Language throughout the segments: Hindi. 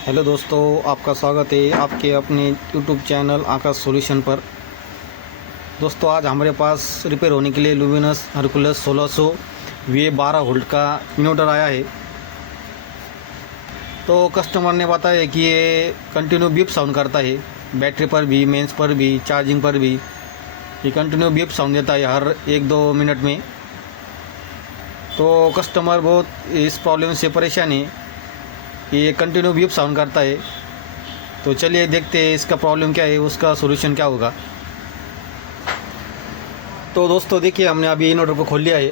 हेलो दोस्तों, आपका स्वागत है आपके अपने यूट्यूब चैनल आकाश सॉल्यूशन पर। दोस्तों, आज हमारे पास रिपेयर होने के लिए लुमिनस हरकुलस 1600 वी 12 वोल्ट का इन्वर्टर आया है। तो कस्टमर ने बताया कि ये कंटिन्यू बीप साउंड करता है, बैटरी पर भी, मेंस पर भी, चार्जिंग पर भी ये कंटिन्यू बीप साउंड देता है हर 1-2 मिनट में। तो कस्टमर बहुत इस प्रॉब्लम से परेशान है, ये कंटिन्यू बीप साउंड करता है। तो चलिए देखते हैं इसका प्रॉब्लम क्या है, उसका सॉल्यूशन क्या होगा। तो दोस्तों देखिए, हमने अभी इन्वर्टर को खोल लिया है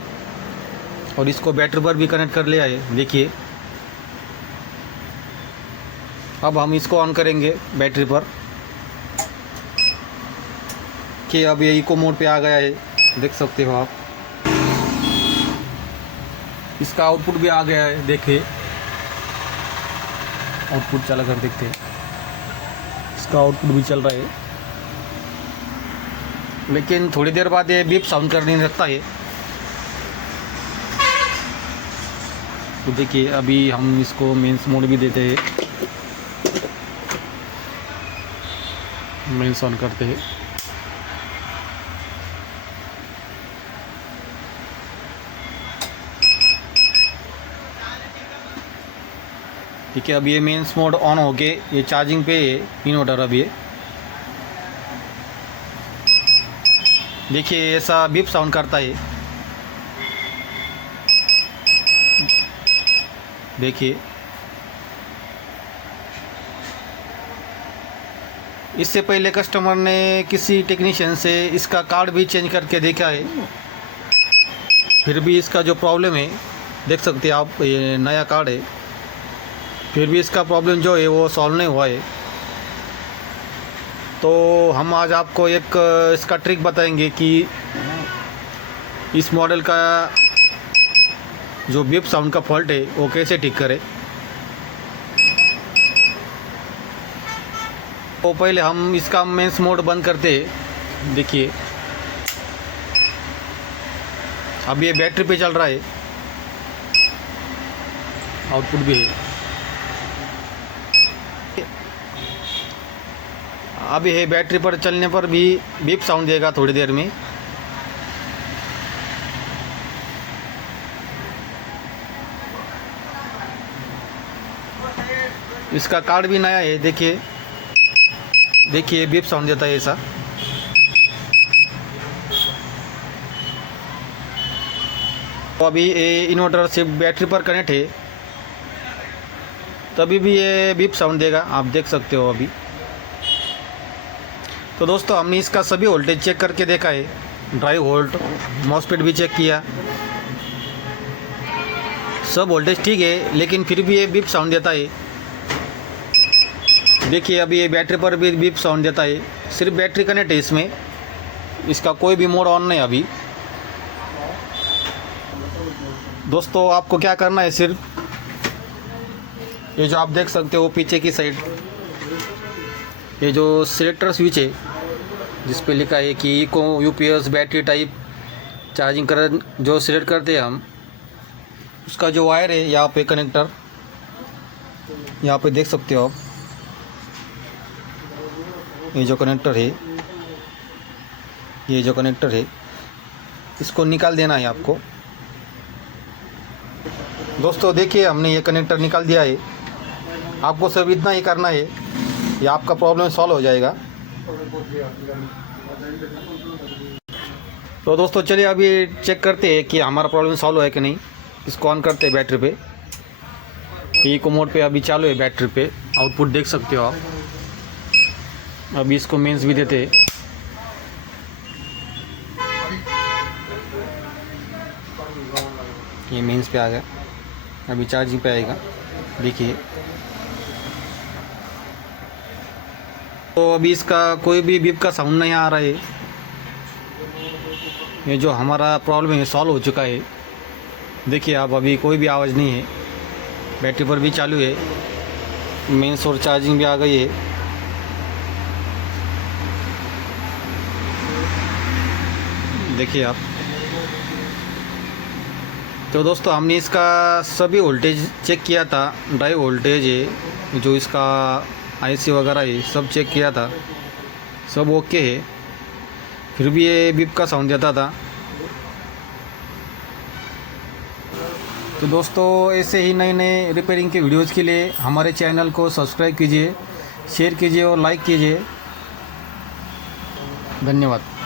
और इसको बैटरी पर भी कनेक्ट कर लिया है। देखिए, अब हम इसको ऑन करेंगे बैटरी पर कि अब ये इको मोड पे आ गया है, देख सकते हो आप। इसका आउटपुट भी आ गया है, देखिए आउटपुट चला कर देखते हैं। इसका आउटपुट भी चल रहा है, लेकिन थोड़ी देर बाद ये बीप साउंड करने लगता है। तो देखिए, अभी हम इसको मेंस मोड भी देते हैं, मेंस ऑन करते हैं। ठीक है, अब ये मेंस मोड ऑन हो गए, ये चार्जिंग पे है इन्वर्टर। अब ये देखिए ऐसा बीप साउंड करता है। देखिए, इससे पहले कस्टमर ने किसी टेक्नीशियन से इसका कार्ड भी चेंज करके देखा है, फिर भी इसका जो प्रॉब्लम है, देख सकते हैं आप, ये नया कार्ड है, फिर भी इसका प्रॉब्लम जो है वो सॉल्व नहीं हुआ है। तो हम आज आपको एक इसका ट्रिक बताएंगे कि इस मॉडल का जो बीप साउंड का फॉल्ट है वो कैसे ठीक करें। तो पहले हम इसका मेंस मोड बंद करते हैं। देखिए, अब ये बैटरी पे चल रहा है, आउटपुट भी है। अभी है बैटरी पर चलने पर भी बीप साउंड देगा थोड़ी देर में। इसका कार्ड भी नया है, देखिए देखिए बीप साउंड देता है ऐसा। तो अभी ये इन्वर्टर सिर्फ बैटरी पर कनेक्ट है, तभी भी ये बीप साउंड देगा, आप देख सकते हो अभी। तो दोस्तों, हमने इसका सभी वोल्टेज चेक करके देखा है, ड्राइव वोल्ट, मॉसफेट भी चेक किया, सब वोल्टेज ठीक है, लेकिन फिर भी ये बीप साउंड देता है। देखिए, अभी ये बैटरी पर भी बीप साउंड देता है, सिर्फ बैटरी कनेक्ट है इसमें, इसका कोई भी मोड ऑन नहीं अभी। दोस्तों, आपको क्या करना है, सिर्फ ये जो आप देख सकते हो पीछे की साइड, ये जो सिलेक्टर स्विच है जिस पे लिखा है कि eco UPS battery type charging current, जो सिलेक्ट करते हैं हम, उसका जो वायर है यहाँ पे कनेक्टर, यहाँ पे देख सकते हो आप, ये जो कनेक्टर है, ये जो कनेक्टर है, इसको निकाल देना है आपको। दोस्तों देखिए, हमने ये कनेक्टर निकाल दिया है। आपको सिर्फ इतना ही करना है, ये आपका प्रॉब्लम सॉल्व हो जाएगा। तो दोस्तों चलिए अभी चेक करते हैं कि हमारा प्रॉब्लम सॉल्व है कि नहीं। इसको ऑन करते हैं बैटरी पे, इको मोड पे अभी चालू है बैटरी पे, आउटपुट देख सकते हो आप। अभी इसको मेंस भी देते हैं। ये मेंस पे आ गया, अभी चार्जिंग पे आएगा, देखिए। तो अभी इसका कोई भी बीप का साउंड नहीं आ रहा है, ये जो हमारा प्रॉब्लम है सॉल्व हो चुका है। देखिए आप, अभी कोई भी आवाज़ नहीं है, बैटरी पर भी चालू है, मेंस और चार्जिंग भी आ गई है। देखिए आप। तो दोस्तों, हमने इसका सभी वोल्टेज चेक किया था, ड्राइव वोल्टेज है, जो इसका आईसी वगैरह है सब चेक किया था, सब ओके है, फिर भी ये बीप का साउंड देता था। तो दोस्तों ऐसे ही नए नए रिपेयरिंग के वीडियोज़ के लिए हमारे चैनल को सब्सक्राइब कीजिए, शेयर कीजिए और लाइक कीजिए। धन्यवाद।